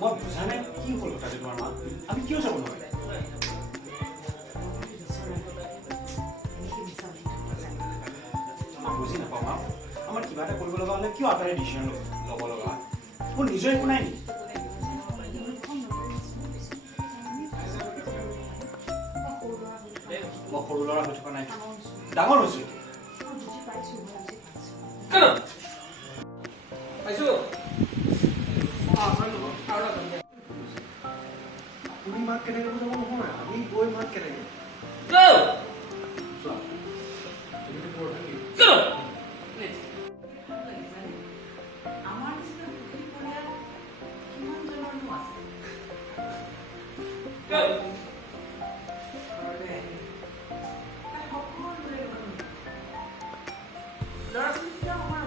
মই বুঝা নাই কি হল তাতে তোমাৰ মা আমি কিয় যাব নোৱাৰে বুজি নাপাওঁ মা আমাৰ কিবা এটা কৰিব লগা হ'লে কিয় আটাৰে ডিচিশ্যন ল'ব লগা মোৰ নিজৰ একো নাই নেকি মই সৰু ল'ৰা হৈ থকা নাই ডাঙৰ হৈছো আপুনি মাক কেনেকৈ বুজাব নহয় আমি গৈ মাক কেনেকৈ ল'ৰা ছোৱালী